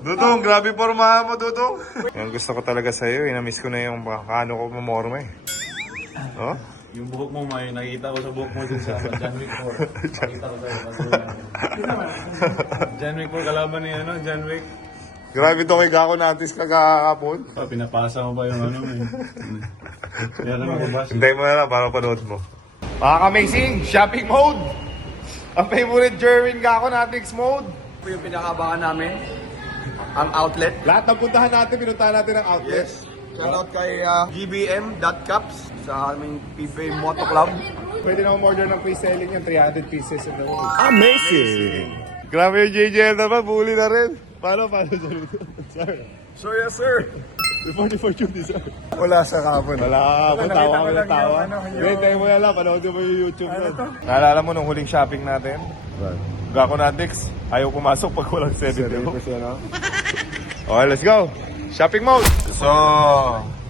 Dudong, grabe pormahan mo, Dudong. Yung gusto ko talaga sa'yo, na-miss ko na yung kano ko mamorma eh. Oh? Yung buhok mo, may nakikita ko sa buhok mo dun sa John Wick 4. Nakita ko sa'yo. John Wick 4, kalaban ni John Wick. Grabe to kay Gako Natis kagakapon. Pinapasa mo ba yung eh. Kaya naman ko ba? Hintay mo na lang para panood mo. Mga ka-amazing, shopping mode! Ang favorite Jerwin Gako Natis mode. Ito yung pinakabangan namin, ang outlet. Lahat ng puntahan natin, pinuntahan natin ang outlet. Yes. Shoutout kay gbm.caps sa aming PBA Moto Club. Pwede na umorder ng pre-selling yung 300 pieces in the world. Amazing! Grabe yung JJL naman, bully na rin. Paano, sir? So yes sir. Before duty, sir. Wala sa kapon. Wala kapon, tawa ko ng tawa. Hintay mo na lang, panood mo yung YouTube nun. Naalala mo nung huling shopping natin? Gako Natix, ayaw pumasok pag walang 70. Okay, let's go! Shopping mode! So,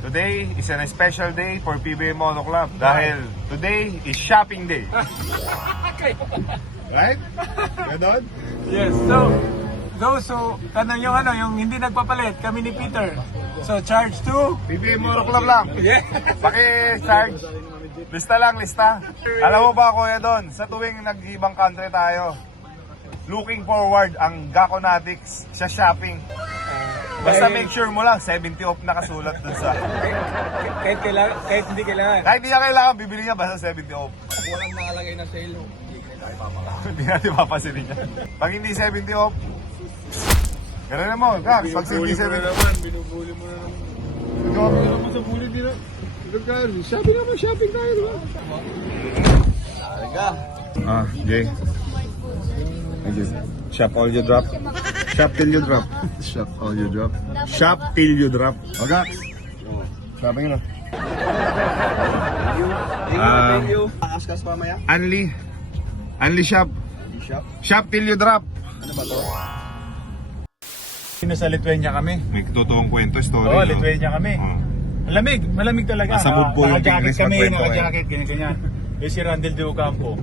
today is a special day for PBA Moto Club dahil today is shopping day. Right? Ganon? Yes, so those who, yung hindi nagpapalit, kami ni Peter. So charge to PBA Moto Club lang. Yeah. Paki-charge. Lista lang, lista. Alam mo ba, Kuya Don, sa tuwing nag-ibang country tayo, looking forward ang Gako Natix sa shopping. Basta make sure mo lang, 70 off nakasulat dun sa... kahit hindi kailangan. Kahit hindi niya kailangan, bibili niya basta 70 off. Walang nakalagay na sale. Hindi natin mapasilin niya. Pag hindi 70 off, gano'n na mo, Gax, pag hindi 70 off. Binubuli mo na naman. Grabe na Naman sa bully dito. shopping naman, shopping tayo, diba? Talaga. Jay. Shop all you drop. Shop till you drop. Shop all you drop. Shop till you drop. O, Gax. Shopping na. Thank you. Askas pa maya. Unli shop. Shop. Shop till you drop. Ano ba to? Nasa Lithuania kami. May totoong kwento, story. Oo, Lithuania kami. Malamig talaga. Nasa mood po yung Naka-jacket Pingles kami, magkwento naka-jacket, ganyan. Eh si Randel De Ocampo,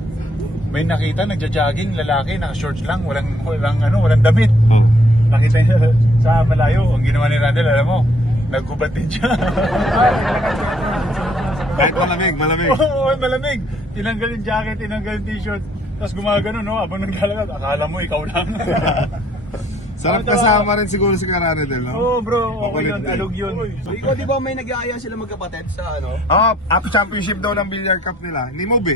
may nakita, nagja-jogging, lalaki, naka-shorts lang, walang damit. Oh. Nakita niya sa malayo, ang ginawa ni Randel, alam mo, naggubad din siya. Kahit malamig. Oo, malamig. Tinanggal yung jacket, tinanggal yung t-shirt. Tapos gumagano, no? Habang naglalakad, akala mo ikaw lang. Sarap kasama rin siguro si Karanedel, no? Oo, bro. Okay yun, Makulit din. alog yun. Ikaw di ba may nag-aaya sila magkapatid sa ano? Up championship daw ng Billiard Cup nila. Ni Move.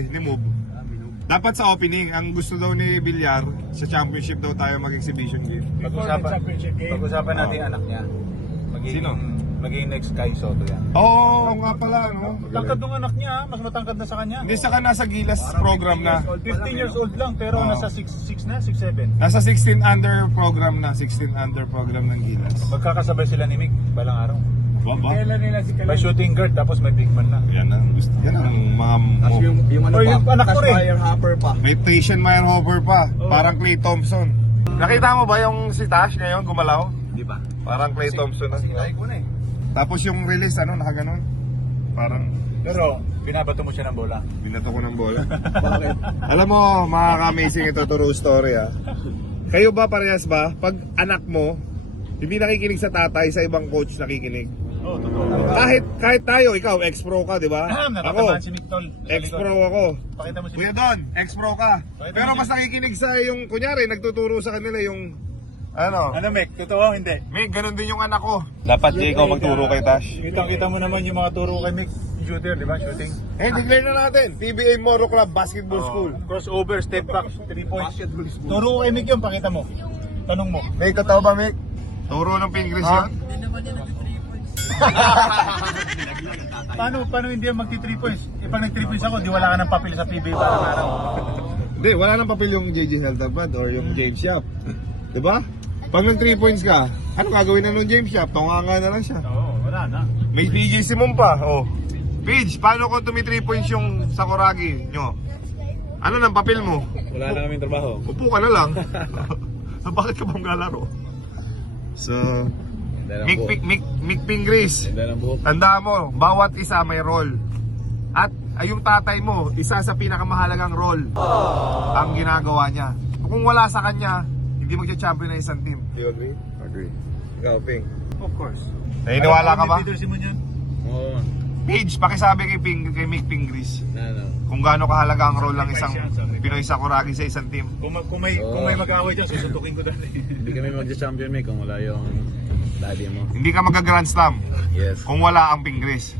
Dapat sa opening, ang gusto daw ni Villar, sa championship daw tayo mag-exhibition game. Pag-usapan natin yung anak niya. Sino? Maging next Kai Soto yan. Oo, nga pala, no? Matangkad ng anak niya, mas matangkad na sa kanya. Hindi, saka nasa Gilas program na. 15 years old lang, pero Oo. nasa 6 na, 6'7". Nasa 16 under program na, 16 under program ng Gilas. Magkakasabay sila ni Mick, balang araw. Ba? May shooting guard, tapos may big man na. Yan ang gusto. Yan ang mga Tapos yung ano Oh, yung pa, anak ko tas rin. fire hopper pa. may Trishan Meyerhofer pa. Parang Klay Thompson. Nakita mo ba yung si Tash ngayon gumalaw? Di ba? Parang Klay Thompson na. Like ko na eh. Tapos yung release, nakaganon. Parang Pero, binabato mo siya ng bola. binato ko ng bola. Bakit? Alam mo, mga ka-amazing ito, true story Kayo ba, parehas ba? Pag anak mo, hindi nakikinig sa tatay, sa ibang coach nakikinig. Oo, totoo. Kahit tayo, ikaw, ex-pro ka, di ba? Ako, Natatamaan si Mick Tol. ex-pro ako. Pakita mo si Kuya Mick. Don, ex-pro ka. Pakita Pero mo mas nakikinig sa yung, kunyari, nagtuturo sa kanila yung, ano, Mick? Totoo, hindi? may ganun din yung anak ko. Dapat ikaw magturo kay Tash. Kita mo naman yung mga turo kay Mick. Shooter, di ba? Shooting. Declare na natin, PBA Moto Club Basketball School. Crossover, step back, 3 points. Turo kay Mick yun, pakita mo. Tanong mo. May totoo ba, Mick? Turo ng Pingles yun? Paano hindi yan magti 3 points? Pag nag 3 points ako, di wala ka ng papel sa PBA para araw. Hindi, wala nang papel yung JJ Heltabad or yung James Shop. Diba? Pag nag 3 points ka, ano gagawin na nung James Shop? Tunganga na lang siya. Oo, wala na. May PJ Simon pa, oh. Pidge, paano kung tumi 3 points yung Sakuragi nyo? Ano nang papel mo? Wala na kaming trabaho. Upo ka na lang. Bakit ka bang galaro? So, Mick Pingris, Ganda ng buhok. tanda mo, bawat isa may role. At yung tatay mo, isa sa pinakamahalagang role ang ginagawa niya. Kung wala sa kanya, hindi magcha-champion na isang team. Do you agree? Agree. Ikaw, Ping. Of course. Naniniwala ka ba? Peter Simon yan? Oo. Page, pakisabi kay Mick Pingris Ano? kung gaano kahalaga ang role ng isang Pinoy Sakuragi sa isang team. Kung may mag-away dyan, susuntukin ko dati. Hindi kami magja-champion may kung wala yung daddy mo. Hindi ka mag-Grand Slam Yes. kung wala ang Pingris.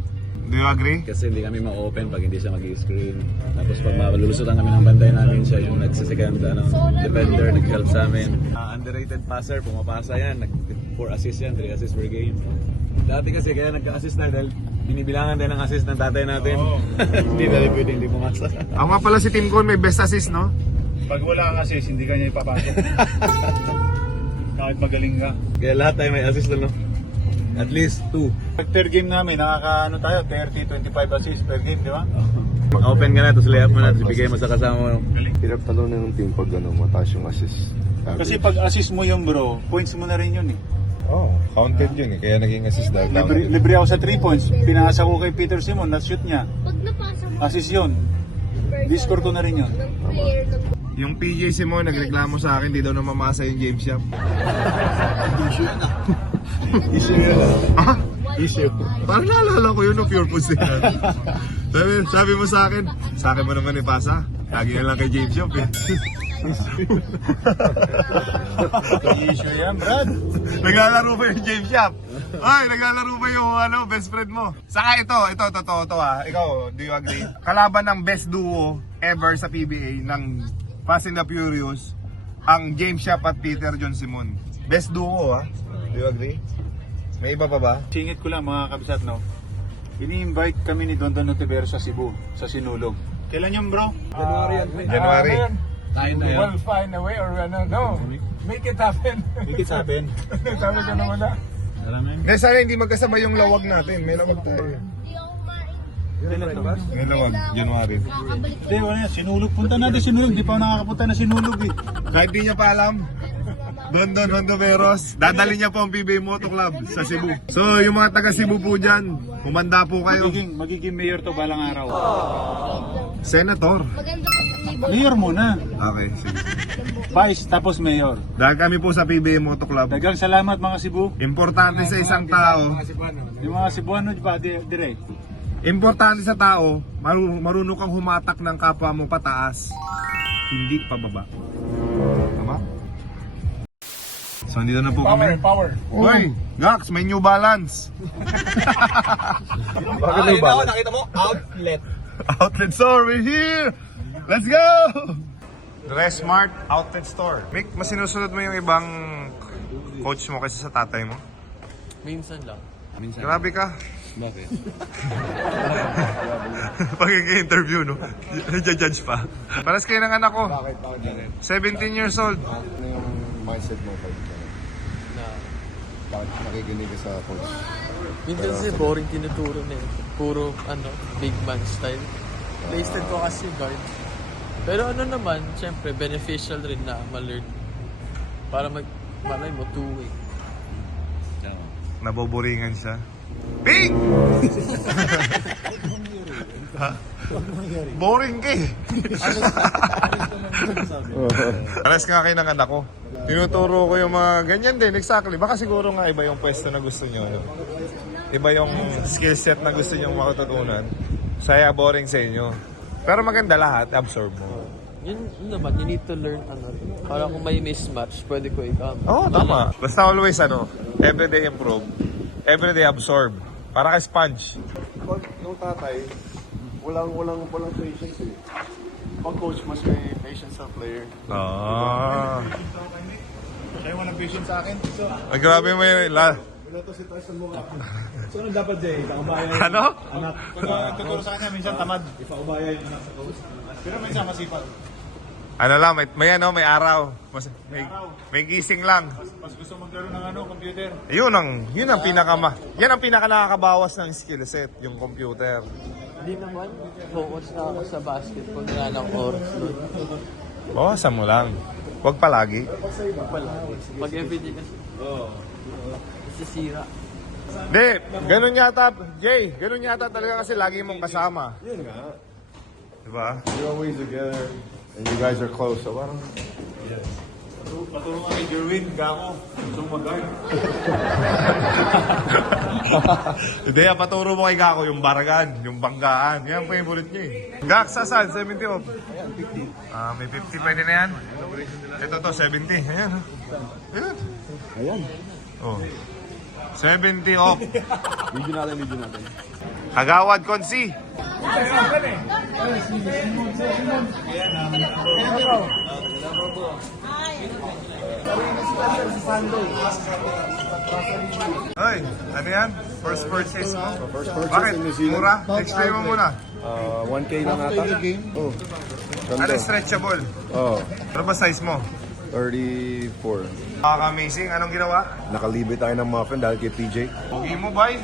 Do you agree? Kasi hindi kami ma-open pag hindi siya mag-screen. Tapos pag malulusutan kami ng bantay namin, siya yung nagsisigand, defender, nag-help sa amin. Underrated passer, pumapasa yan. 4 assists yan, 3 assists per game. Dati kasi kaya nagka-assist na dahil binibilangan din ang assist ng tatay natin. Hindi dahil pwede hindi pumasa. Ang nga pala si Tim Cone may best assist, no? Pag wala kang assist, hindi ka niya ipapasok. Kahit magaling ka. Kaya lahat tayo may assist na, no? At least 2. Per game namin, nakaka 30-25 assists per game, di ba? Open ka na, tapos layup mo na, tapos ibigay mo sa kasama mo. Hirap talo ng team pag mataas yung assist. Kasi pag assist mo yung bro, points mo na rin yun eh. Oh, counted yun eh. Kaya naging assist dahil Libre ako sa 3 points. Pinasa ko kay Peter Simon, na-shoot niya. Pag napasa mo, Assist yun. Discore ko na rin yun. ng player ng Yung PJ Simon nagreklamo sa akin, di daw na mamasa yung James Yap. Ha? issue. Parang naalala ko yun no, pure foods din. sabi mo sa akin mo naman ipasa. Lagi na lang kay James Yap eh. Issue yan, Brad. Naglalaro pa yung James Yap. Ay, naglalaro pa yung best friend mo. Saka ito ha. Ikaw, do you agree? Kalaban ng best duo ever sa PBA ng Fast and the Furious, ang James Yap at Peter John Simon. Best duo ha. Do you agree? May iba pa ba? Singit ko lang mga kabisat, no? Ini-invite kami ni Don Notivero sa Cebu, sa Sinulog. Kailan yun, bro? January. Tayo na yan. Find a way or make it happen. Make it happen. Tama ka na wala. Alam mo yun? Hindi, sana hindi magkasama yung lawag natin. May lawag tayo. Hindi ako kumain. May lawag, January. Kakabalik ko Hindi, wala yan. Sinulog. Punta natin Sinulog. Di pa ako nakakapunta na Sinulog eh. Kahit di niya pa alam, Don Hondoveros, dadali niya po ang PBA Moto Club sa Cebu. So, yung mga taga Cebu po dyan, humanda po kayo. Magiging mayor to balang araw. Senator. Maganda pag libo. Mayor muna. Okay, sige. Vice, tapos mayor. Dahil kami po sa PBA Moto Club, Dagang salamat mga Cebu. importante sa isang tao, Yung mga Cebuano, di ba, dire? importante sa tao, marunong kang humatak ng kapwa mo pataas, hindi pababa. Tama? So, andito na po kami. Power. Hoy, Gax, may New Balance. Bakit New Balance? Nakita mo? Outlet. Outlet store, we're here! Let's go! Dress Smart Outlet Store. Mick, mas sinusunod mo yung ibang coach mo kaysa sa tatay mo? Minsan lang. Minsan. Grabe ka. Bakit? Pag-interview, no? Nagja-judge pa. Paras kayo ng anak ko. Bakit? 17 years old. Ano yung mindset mo pag Na, bakit nakikinig ka sa coach? minsan kasi boring tinuturo na eh. Puro, big man style. Wasted ko kasi guard. Pero ano naman, syempre, beneficial rin na ma-learn. Para malay mo, two-way. Naboboringan siya. Bing! Ha? Boring ka eh. Pares nga kayo ng anak ko. Tinuturo ko yung mga ganyan din, exactly. Baka siguro nga iba yung pwesto na gusto nyo. No? Iba yung skill set na gusto nyo makatutunan. Saya boring sa inyo. Pero maganda lahat, absorb mo. Yun naman, you need to learn para kung may mismatch, pwede ko Oo, tama. Basta always everyday improve. Everyday absorb. Para kay sponge. Yung tatay, walang patience eh. Pag coach, mas may patience sa player. Ah. Kaya walang patient sa akin. So, Ay, grabe mo yun. So, ano dapat, Jay? Kakabaya yung Ano? anak. pag tuturo sa kanya, minsan tamad. Ipakabaya yung anak sa coach. Pero minsan masipag. Ano lang, may araw. May gising lang. Mas gusto maglaro ng computer. Yun ang pinaka nakakabawas ng skill set, yung computer. Hindi naman, focus na ako sa basketball, wala lang oras doon. Bawasan mo lang. Huwag palagi. Pag everyday kasi, nasisira. Hindi, ganun yata, Jay, ganun yata talaga kasi lagi mong kasama. Yun nga. Diba? You're always together and you guys are close. So parang Patulong kami, Jerwin, Gako. Gusto mo mag-guard. Hindi, paturo mo kay Gako yung baragan, yung banggaan. Yan ang favorite niya eh. Gak, saan? 70 off. May 50 pwede na yan. Ito to, 70. Ayan. Ayan. Ayan. Oh. 70 off. Video natin. Kagawad Konsi. Ay, ano yan? First purchase mo? First purchase Bakit? in New Zealand. Mura? Explain mo muna. 1K lang ata. Oh. Ano stretchable? Oh, Ano ba size mo? 34. Amazing. Anong ginawa? Nakalibre tayo ng muffin dahil kay PJ. Pogi mo, bay.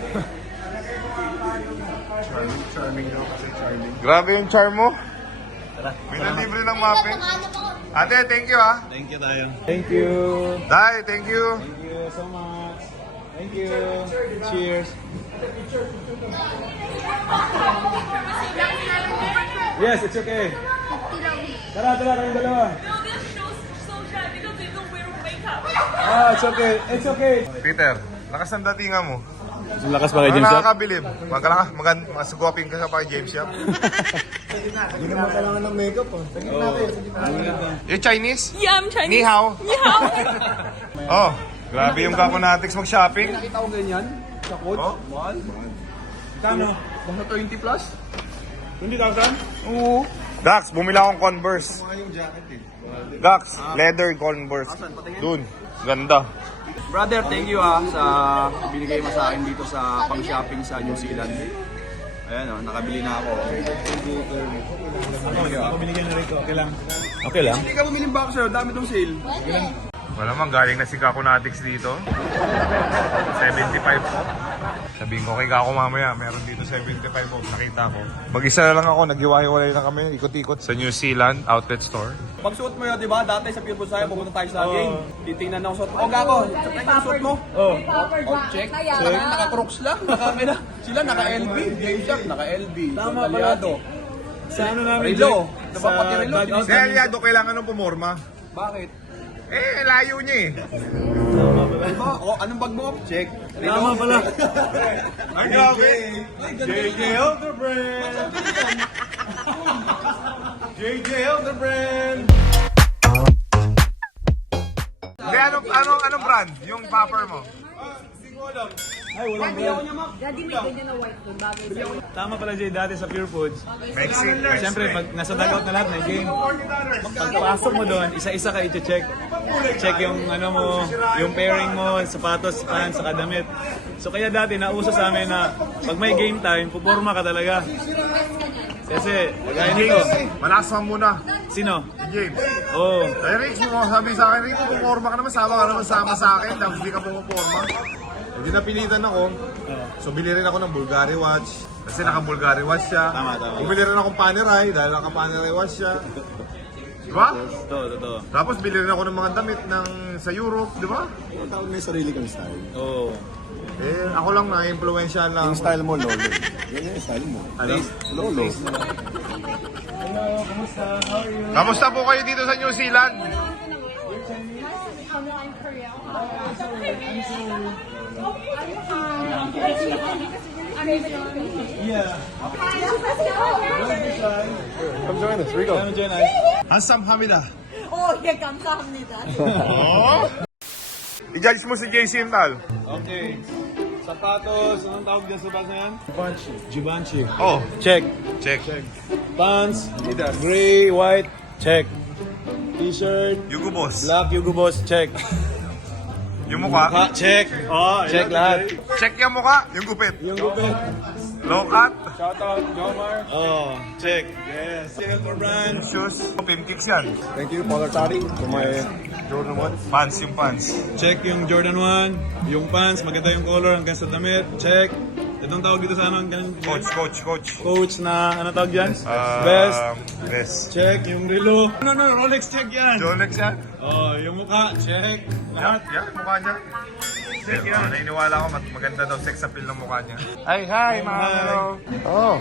Charming daw kasi charming. Grabe yung charm mo. May nalibre ng muffin. Ate, thank you ah. Thank you tayo. Thank you. Dai, thank you. Thank you so much. Thank you. Cheers. Yes, it's okay. Tara, kayong dalawa. It's okay. It's okay. Peter, lakas ng datingan mo. Ang lakas pa kay Ano James Shop? nakakabilib? Masugoping ka sa pa kay James Shop. Hindi naman kailangan ng makeup oh. Saglit natin. Yung Chinese? Yeah, I'm Chinese. Ni hao. Oh, grabe yung Gakonatics mag-shopping. Nakita ko ganyan. Sa coach. Oh. Mahal. Kano? Baka 20 plus. 20,000? Oo. Dax, bumila akong Converse. Mga yung jacket eh. Dax, leather Converse. Dun, ganda. Brother, thank you sa binigay mo sa akin dito sa pang-shopping sa New Zealand. Ayan nakabili na ako. Ako binigyan na rito. Okay lang. Okay lang. Hindi ka bumiling boxer, dami tong sale. Wala man, galing na si Gakonatics dito. 75 po. Sabihin ko kay Gako mamaya, meron dito 75 po. Nakita ko. Mag-isa na lang ako, naghiwa-hiwalay na kami, ikot-ikot sa New Zealand Outlet Store. Pag suot mo yun, di ba? Dati sa Pure Busaya, pupunta tayo sa game. Titingnan ako suot. Oh, Gako, check yung suot mo. Oh. Check. Naka-Crocs lang. Sila naka-LB. Game shop, naka-LB. Tama pala. Aliado. Sa ano namin, Relo. Jack? Diba pati Relo? dugout Si Aliado, kailangan ng pumorma. Bakit? Layo niya eh. Diba? Oh, anong bag mo? Check. Tama pala. Ay, grabe. JJ Elderbrand. JJ Elderbrand. Hindi, anong brand? Yung popper mo? Ay, walang brand. Daddy, may ganyan na white doon. Bagay sa'yo. Tama pala Jay, dati sa Pure Foods. Mexican. Siyempre, pag nasa dugout na lahat, may game. Pagpasok mo doon, isa-isa ka i-check. Check yung ano mo, yung pairing mo, sapatos, pants, saka damit. So kaya dati, nauso sa amin na pag may game time, puporma ka talaga. Kasi, gaya nito. Malakas mo muna. Sino? James. Oh, Ay, Rick, mo sabi sa akin, Rick, pumorma ka naman, sama sa akin, tapos di ka pumuporma. Hindi napilitan ako. So, bili rin ako ng Bulgari watch. Kasi naka-Bulgari watch siya. Tama. Bumili rin ako ng Panerai dahil naka-Panerai watch siya. Diba? Totoo. Tapos bili rin ako ng mga damit sa Europe, di ba? Tawag may sarili kang style. oh. Ako lang na-influensya lang. Yung style mo, Lolo. Yan yung style mo. Ano? Lolo. Kamusta po kayo dito sa New Zealand? I'm Korean. Come join us. Rico. Ano dyan ay? Hamida. Oh, yeah, 감사합니다. I-judge mo si JC Intal. Okay. Sapatos, anong tawag dyan sa bag na yan? Givenchy. Oh, Check. check. Pants, gray, white, check. T-shirt, Yugo Boss. black, Hugo Boss, check. Yung mukha. Check. Check lahat. Check yung mukha. Yung gupit. Yung gupit. Low cut. Shout out, Jomar. Oh, check. Yes. Silver brand. Shoes. Pim kicks yan. Thank you, Father Tari, for my Jordan 1. Pants yung pants. Check yung Jordan 1. Yung pants, maganda yung color hanggang sa damit. Check. Itong tawag dito sa ano? Coach. Coach na, ano tawag dyan? Best. Best. Check yung relo. No, Rolex check yan. Jolex yan. Oh, yung mukha, check. Lahat. Yan, mukha niya. Naniniwala ko maganda daw sex appeal ng mukha niya. Ay, hi, mga hello. Oh.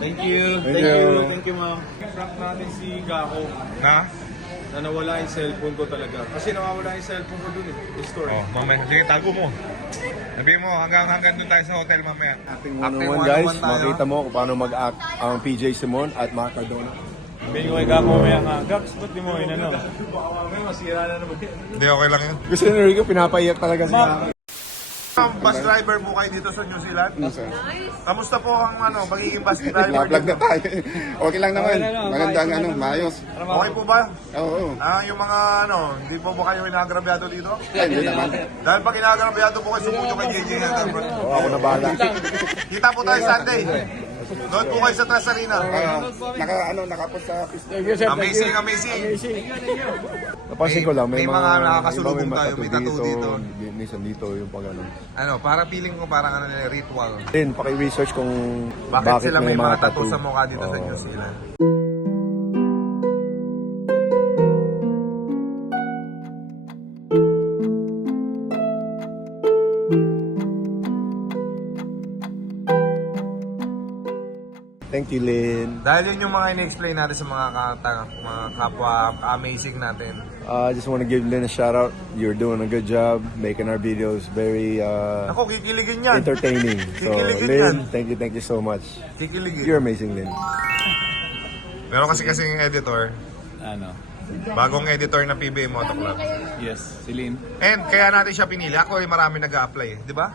Thank you. Thank you. Thank you, ma'am. Prank natin si Gako. Na? na nawala yung cellphone ko talaga. Kasi nawawala yung cellphone ko dun yung store. Oh, mamaya. Sige, tago mo. Sabihin mo, hanggang doon tayo sa hotel mamaya. Acting 101 guys, makita mo kung paano mag-act ang PJ Simon at Mark Cardona. Sabihin ko kay Gako mamaya nga, Gax, ba't di mo inano? Mamaya masira na naman. Hindi, okay lang yun. Gusto ni Rico, pinapaiyak talaga siya. Bus driver po kayo dito sa New Zealand. Kamusta po ang magiging bus driver Vlog na dito? tayo. Okay lang naman. Magandang maayos. Okay po ba? Oo. Yung mga hindi po ba kayo inagrabyado dito? Hindi naman. Dahil pag inagrabyado po kayo, sumunyo kay JJ Enterprise. Ako na bahala. Kita po tayo Sunday. Doon po kayo sa Tres Arena. Nakapos sa pista. Amazing, amazing. Napansin ko lang, may mga nakakasulubong tayo, may tattoo dito. Minsan dito yung pag Para feeling ko parang nila ritual. Then, paki-research kung Bakit sila may mga tattoo sa mukha dito sa New Zealand? Thank you, Lynn. Dahil yun yung mga in-explain natin sa mga kapwa amazing natin. I just want to give Lynn a shout out. You're doing a good job making our videos very Ako, kikiligin yan. entertaining. So, Kikiligin Lynn, yan. thank you so much. Kikiligin. You're amazing, Lynn. Meron kasing editor, Ano? bagong editor ng PBA Moto Club. Yes, si Lin. And kaya natin siya pinili. Ako ay marami nag-a-apply, di ba?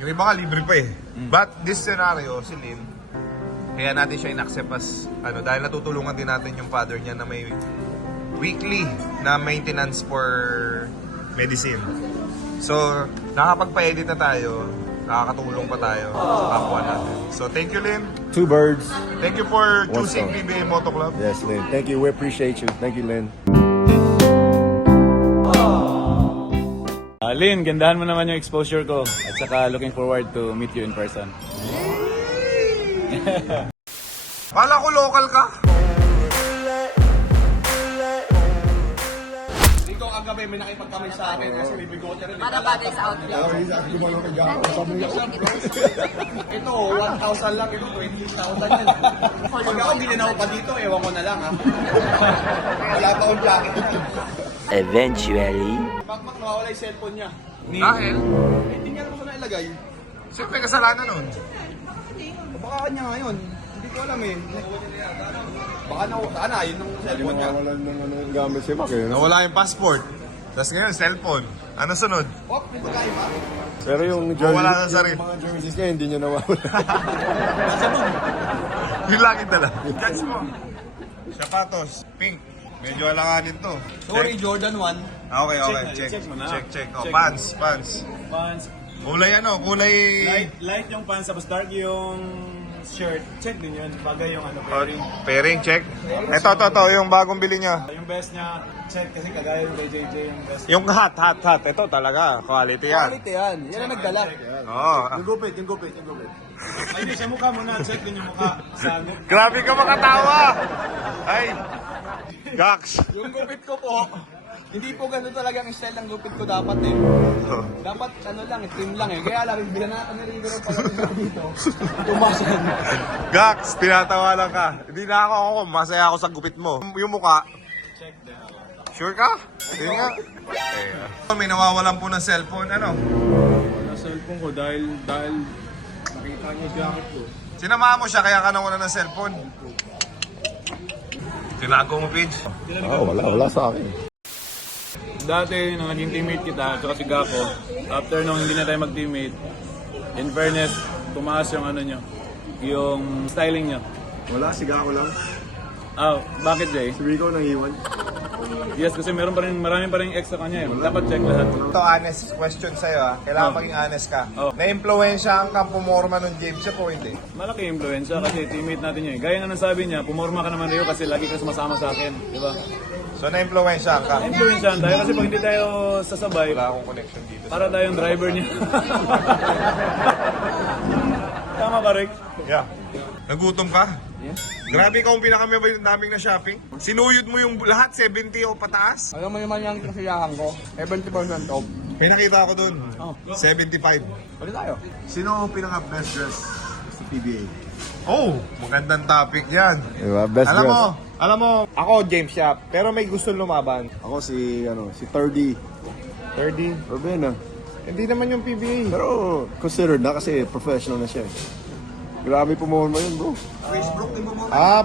Yung iba nga libre pa eh. But this scenario, si Lin, kaya natin siya in-accept as, dahil natutulungan din natin yung father niya na may weekly na maintenance for medicine. So, nakapagpa-edit na tayo, nakakatulong pa tayo sa kapwa natin. So, thank you, Lin. 2 birds. Thank you for One choosing stone. PBA Moto Club. Yes, Lynn. Thank you. We appreciate you. Thank you, Lynn. Lin, gandahan mo naman yung exposure ko. At saka looking forward to meet you in person. Kala ko local ka. Dito kagabi may nakipagkamay sa akin kasi may bigote rin. Para bagay sa outfit. Ito, 1,000 lang. Ito, 20,000 yan. Pag ako gininaw pa dito, ewan ko na lang ha. Wala pa akong jacket. Eventually. Makmak, nawawala yung cellphone niya. Dahil, Hindi niya naman ko nailagay. siyempre kasalanan nun. Baka kanya ngayon. Hindi ko alam eh. Baka na, yun ang cellphone niya. Nawalan ng gamit si Mac eh. Nawala yung passport. Tapos ngayon, cellphone. Ano sunod? Oh, may pagkain ba? Pero yung Wala na sa rin. mga jerseys niya, hindi niya nawawala. Yung lagi dala. Judge mo. Sapatos, pink. Medyo alanganin to. Sorry, Check. Jordan 1. Okay. Check. check mo na. Check. Oh, Check. pants. Pants. Kulay kulay... Light yung pants, tapos dark yung shirt. Check din yun. Bagay yung pairing. Pairing, check. Ito, yung bagong bili niya. Yung best niya, check kasi kagaya yung kay JJ yung best. Yung hat. Ito talaga, quality yan. Quality yan. Yan ang nagdala. Oo. Yung gupit. Ay, hindi, sa mukha muna. Check din yung mukha. Sagot. Grabe ka makatawa! Ay! Gax! Yung gupit ko po, hindi po ganun talaga ang style ng gupit ko dapat eh. Dapat trim lang eh. Kaya lang, binanatan ni Rico ng pagkakas dito. Tumasan. Gax, tinatawa lang ka. Hindi na ako, masaya ako sa gupit mo. Yung mukha. Check din ako. Sure ka? Hindi nga. May nawawalan po ng cellphone, Sa cellphone ko dahil nakita niya yung jacket ko. Sinamahan mo siya kaya ka nawala ng cellphone. Tinago mo, Pidge? Wala sa akin. Dati, nung naging teammate kita, tsaka si Gako, after nung hindi na tayo mag-teammate, in fairness, tumaas yung yung styling niyo. Wala, siga ko lang. Bakit Jay? Si Rico nang iwan. Yes, kasi marami pa rin ex sa kanya eh. Dapat check lahat. Ito, honest question sa'yo Kailangan maging honest ka. Na-impluensya ang pumorma ng James po, hindi? Malaki influensya kasi teammate natin yun eh. Gaya nga ng sabi niya, pumorma ka naman Rio kasi lagi ka sumasama sa akin. Di ba? So, na-impluensya ka? Influensyahan tayo kasi pag hindi tayo sasabay, Wala akong connection dito. para tayong driver niya. Tama ba, Rick? Yeah. Nagutom ka? Yes. Grabe ka kung pinakamabay naming na shopping. Sinuyod mo yung lahat, 70 o pataas. Alam mo naman yung kasiyahan ko, 70% off. May nakita ako dun. 75. Pwede tayo. Sino ang pinaka-best dress sa PBA? Oh, magandang topic yan. Diba? Best Alam dress. mo, Alam mo, ako James Yap, pero may gusto lumaban. Ako si 30. 30. Urbana. Hindi naman yung PBA. Pero considered na kasi professional na siya. Grabe pumorma yun, bro.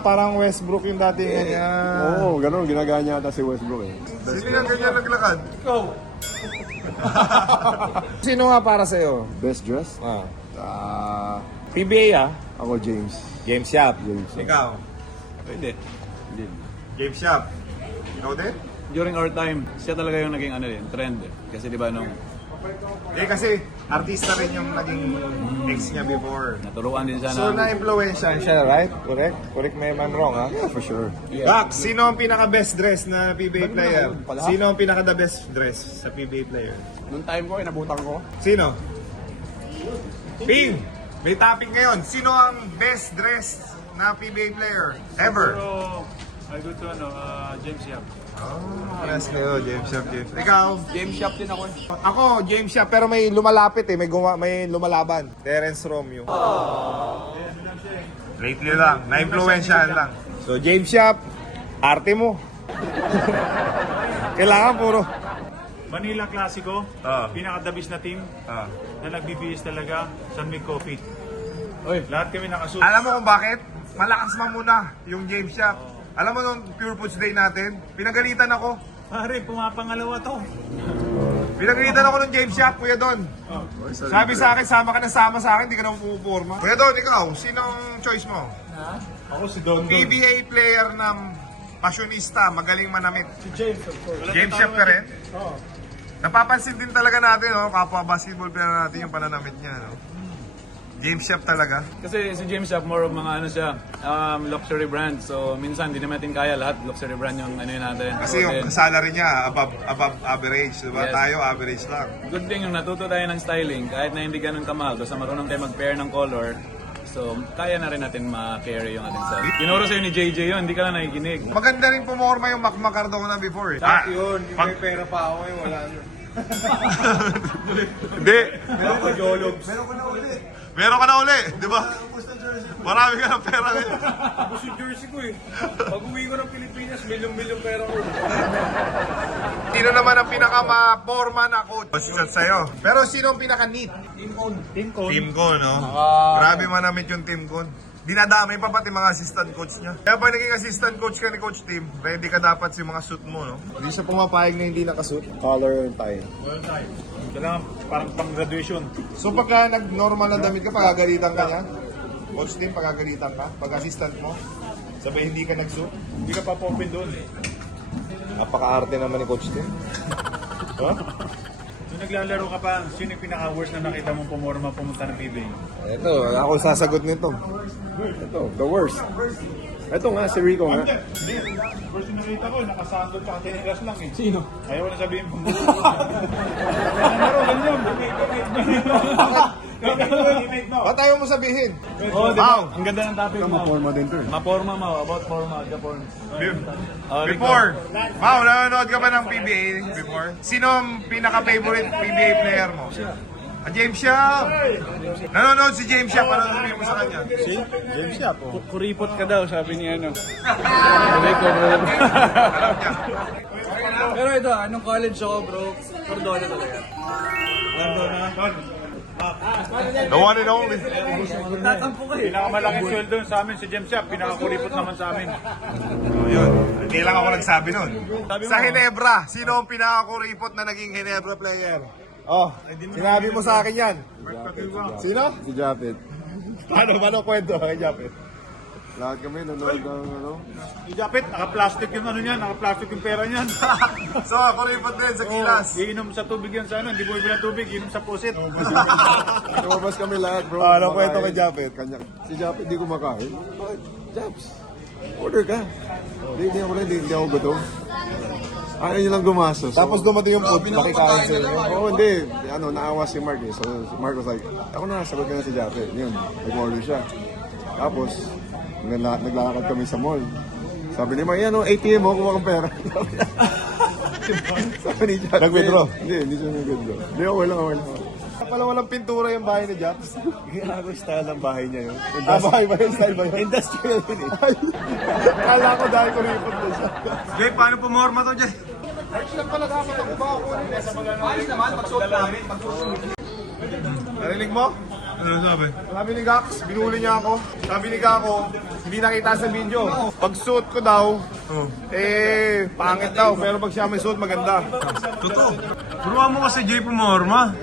Parang Westbrook yung dating niya. Oo, ganun. Ginaganya ata si Westbrook eh. Sino yung ganyan naglakad? Sino nga para sa'yo? Best dress? PBA Ako James. James Yap. James. Ikaw? Pwede. James Yap. Ikaw din? During our time, siya talaga yung naging trend eh. Kasi di ba nung Kasi artista rin yung naging ex niya before. naturuan din siya So na na-influensyan siya, right? Correct? Correct me if I'm wrong, ha? Yeah, for sure. Gak, sino ang pinaka-best dress na PBA player? Sino ang pinaka-the best dress sa PBA player? Noong time ko, inabutan ko. Sino? Ping! May topic ngayon. Sino ang best dress na PBA player ever? I go to James Yap. Oh, yes kayo, James Yap, James. Ikaw? Game shop din ako. Ako, James Yap, pero may lumalapit may lumalaban. Terence Romeo. Lately lang, na-influensyahan lang. So, James Yap, arte mo. Kailangan puro. Manila Clasico, pinaka-dabis na team na nagbibihis talaga, San Mig Coffee. Lahat kami nakasuot. Alam mo kung bakit? Malakas man muna yung James Yap. Alam mo nung Pure Foods Day natin, pinagalitan ako. Pare, pumapangalawa to. Pinagalitan ako ng James Yap, Kuya Don. Sabi sa akin, sama ka na sama sa akin, di ka naman pumuporma. Kuya Don, ikaw, sinong choice mo? Ako si Don Don. PBA player ng pasyonista, magaling manamit. Si James, of course. James Yap ka rin? Napapansin din talaga natin, kapwa basketball player natin yung pananamit niya. James Yap talaga. kasi si James Yap more of mga luxury brand. So minsan hindi naman natin kaya lahat luxury brand yung yun natin. Kasi yung salary niya, above average, diba? Yes. Tayo, average lang. Good thing yung natuto tayo ng styling kahit na hindi ganun kamahal. Basta marunong tayo mag-pair ng color. So kaya na rin natin ma-carry yung ating style. Tinuro sa'yo ni JJ yun, hindi ka lang nakikinig. Maganda rin pumorma yung Mac Cardona before. Yun, yung may pera pa ako ngayon, wala na. Hindi. Meron ko jolobs. Meron ka na uli, di ba? Marami ka ng pera rin. Tapos yung jersey ko eh. Pag uwi ko ng Pilipinas, milyong-milyong pera ko. Sino naman ang pinaka-ma-forma na coach? Shot sa'yo. Pero sino ang pinaka-neat? Team Con, no? Grabe manamit yung Team Con. Dinadamay pa pati mga assistant coach niya. Kaya pag naging assistant coach ka ni Coach Tim, ready ka dapat sa mga suit mo, no? Hindi siya pumapayag na hindi nakasuit. Collar and tie. Kailangan parang pang-graduation. So pagka nag-normal na damit ka, pagagalitan ka niya? Coach Tim, pagagalitan ka? Pag assistant mo? Sabay hindi ka nag-suit? Hindi ka pa-open doon. Napaka-arte naman ni Coach Tim. Huh? Nung naglalaro ka pa, sino yung pinaka-worst na nakita mong pumorma pumunta ng PBA? Ito, ako sasagot nito. Ito, the worst. Ito nga, si Rico nga. Hindi. First yung nakita ko, nakasandal pa tinigas lang eh. Sino? Ayaw na sabihin mo. Laro, ganyan. Teammate mo. Ba't ayaw mo sabihin? Oh, diba? Ang ganda ng topic Ito, mo. ma-forma din to eh. Ma-forma mo, about forma, the form. Before, Mau, nanonood ka ba ng PBA before? Sino ang pinaka-favorite PBA player mo? James Yap! Nanonood si James Yap, ano sabihin mo sa kanya? James Yap, oh. Kuripot ka daw, sabi ni ano. Alam niya. Pero ito, anong college ako, bro? Cordona talaga. The one and only. Tatampo ka eh. Pinakamalaking sweldo sa amin si James Yap, pinakakuripot naman sa amin. Oh, yun. Hindi lang ako nagsabi nun. Sa Ginebra, sino ang pinakakuripot na naging Ginebra player? Oh, sinabi mo sa akin yan. Sino? Si Japet. Paano kwento kay Japet? Lahat kami nanonood ng ano. Ijapit, naka-plastic yung ano niyan, naka-plastic yung pera niyan. So, kuripot din sa kilas. Iinom sa tubig yan sa ano, hindi bumibili ng tubig, iinom sa pusit. Lumabas kami lahat, bro. Ano Kumakain. kwento kay Japet? Kanya. Si Japet di kumakain. Bakit? Japs, order ka. Hindi ako gutom. Ayaw nyo lang gumasos. Tapos dumating yung food, makikain sa inyo. Oo, hindi. Ano, naawa si Mark eh. So, si Mark was like, ako na, sagot ka na si Japet. Yun, nag-order siya. Tapos, naglalakad kami sa mall. Sabi ni Mark, yan o, ATM mo, kuha kang pera. Sabi ni Japet. Nag-withdraw? Hindi siya nag-withdraw. Hindi, okay lang. Pala walang pintura yung bahay ni Japs. Ginagawa yung style ng bahay niya yun. Bahay ba yung style ba yun? Industrial yun eh. Kala ko dahil ko ripot na siya. Jay, paano pumorma to, Jay? Arch lang pala dapat. Ako ba ako ayos naman, pag-suot namin. Narinig mo? Ano sabi? Sabi ni Gax, binuli niya ako. Sabi ni Gako, hindi nakita sa video. Pag suit ko daw, pangit daw. Pero pag siya may suit, maganda. Totoo. Turuan mo kasi Jay pumorma.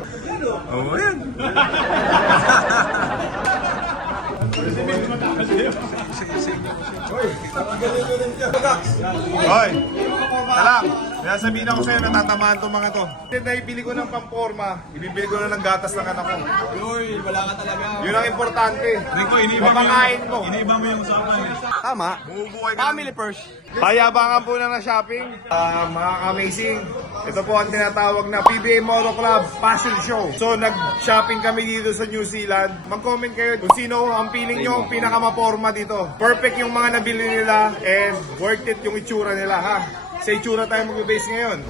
Oo, yan. Hoy! Talang! Kaya sabihin ako sa'yo, natatamaan itong mga to. Hindi, naipili ko ng pamporma, ibibili ko na ng gatas ng anak ko. Uy, wala ka talaga. Yun ang importante. Rico, iniba Papakain mo. mo yung usapan. Tama. Bubuhay ka. Family first. Payabangan po na ng shopping. Mga amazing. Ito po ang tinatawag na PBA Moto Club Passion Show. So nag-shopping kami dito sa New Zealand. Mag-comment kayo kung sino ang feeling nyo ang pinakamaporma dito. Perfect yung mga nabili nila and worth it yung itsura nila ha. Sa itsura tayo mag-base ngayon.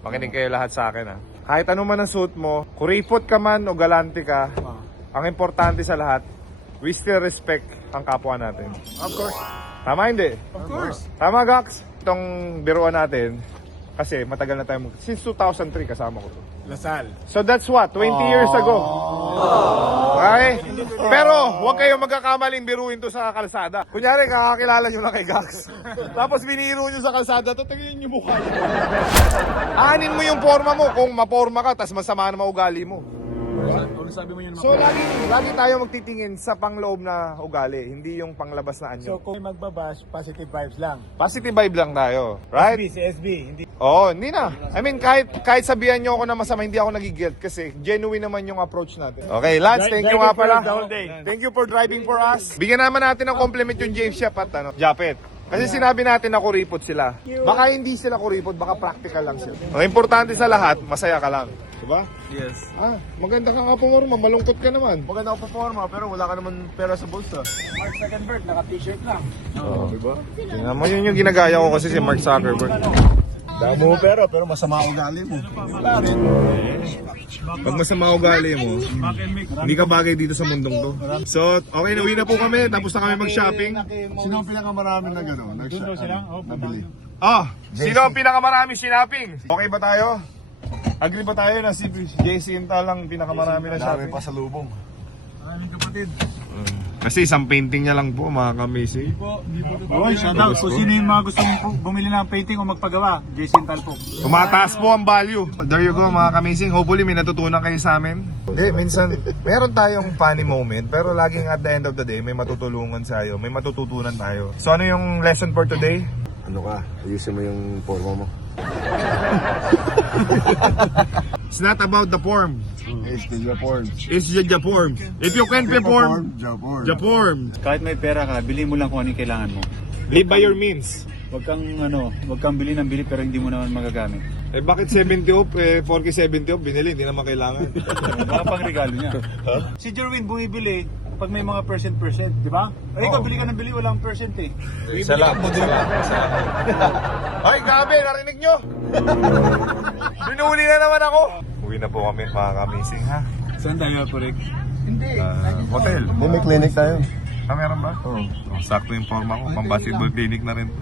Makinig kayo lahat sa akin ha. Kahit ano man ang suit mo, kuripot ka man o galante ka, ang importante sa lahat, we still respect ang kapwa natin. Of course. Tama hindi? Of course. Tama Gax? Itong biruan natin, kasi matagal na tayo since 2003 kasama ko to. Lasal. So that's what, 20 years ago. Okay? Pero huwag kayong magkakamaling biruin to sa kalsada. Kunyari, kakakilala nyo na kay Gax. Tapos biniro nyo sa kalsada, tatingin nyo mukha nyo. Anin mo yung forma mo kung maporma ka, tas masama na ugali mo. Sabi mo yun So lagi tayo magtitingin sa pangloob na ugali, hindi yung panglabas na anyo. So kung magbabash, positive vibes lang. Positive vibe lang tayo, right? Si SB, hindi. Oo, hindi na. I mean, kahit sabihan nyo ako na masama, hindi ako nagigilт kasi genuine naman yung approach natin. Okay, Lance, thank you nga pala. Thank you for driving for us. Bigyan naman natin ng compliment yung James Shep at Japet. Kasi sinabi natin na kuripot sila. Baka hindi sila kuripot, baka practical lang sila. Ang importante sa lahat, masaya ka lang. Diba? Yes. Maganda ka nga pumorma, malungkot ka naman. Maganda ka pumorma, pero wala ka naman pera sa bulsa. Mark Zuckerberg, naka-t-shirt lang. Oo, diba? Tingnan mo, yun yung ginagaya ko kasi si Mark Zuckerberg. Damo pero masama ang ugali mo. Wala rin. Pag masama ugali mo, hindi ka bagay dito sa mundong to. So, okay, nauwi na po kami. Tapos na kami mag-shopping. Sino ang pinakamarami na gano'n? Nabili. Sino ang pinakamarami shopping? Okay ba tayo? Agree ba tayo na si JC Intal lang pinakamarami na shopping? Dami pa sa lubong. Maraming kapatid. Kasi isang painting niya lang po, mga kamisi. Oy, shout out. Kung sino yung mga gustong bumili ng painting o magpagawa, Jason Talpo. Tumataas po ang value. There you go, mga kamising. Hopefully may natutunan kayo sa amin. Hindi, minsan meron tayong funny moment, pero laging at the end of the day may matutulungan sa'yo, may matututunan tayo. So ano yung lesson for today? Ano ka? Ayusin mo yung forma mo. It's not about the form. It's the form. It's just the form. If you can't perform, Japon. the form. Kahit may pera ka, bili mo lang kung ano yung kailangan mo. Live by your means. Huwag kang bili ng bili pero hindi mo naman magagamit. Eh bakit 70 off? 4K 70 off, binili, hindi naman kailangan. Baka pang regalo niya. Si Jerwin bumibili pag may mga percent, di ba? Ay, ikaw bili ka ng bili, walang percent eh. Salam. Ay, gabi, narinig nyo? Binuli na naman ako. Uwi na po kami, mga kamising ha. Saan tayo, Porek? Hotel. May clinic tayo. Meron ba? Oo. Sakto yung forma ko, pang basketball clinic na rin.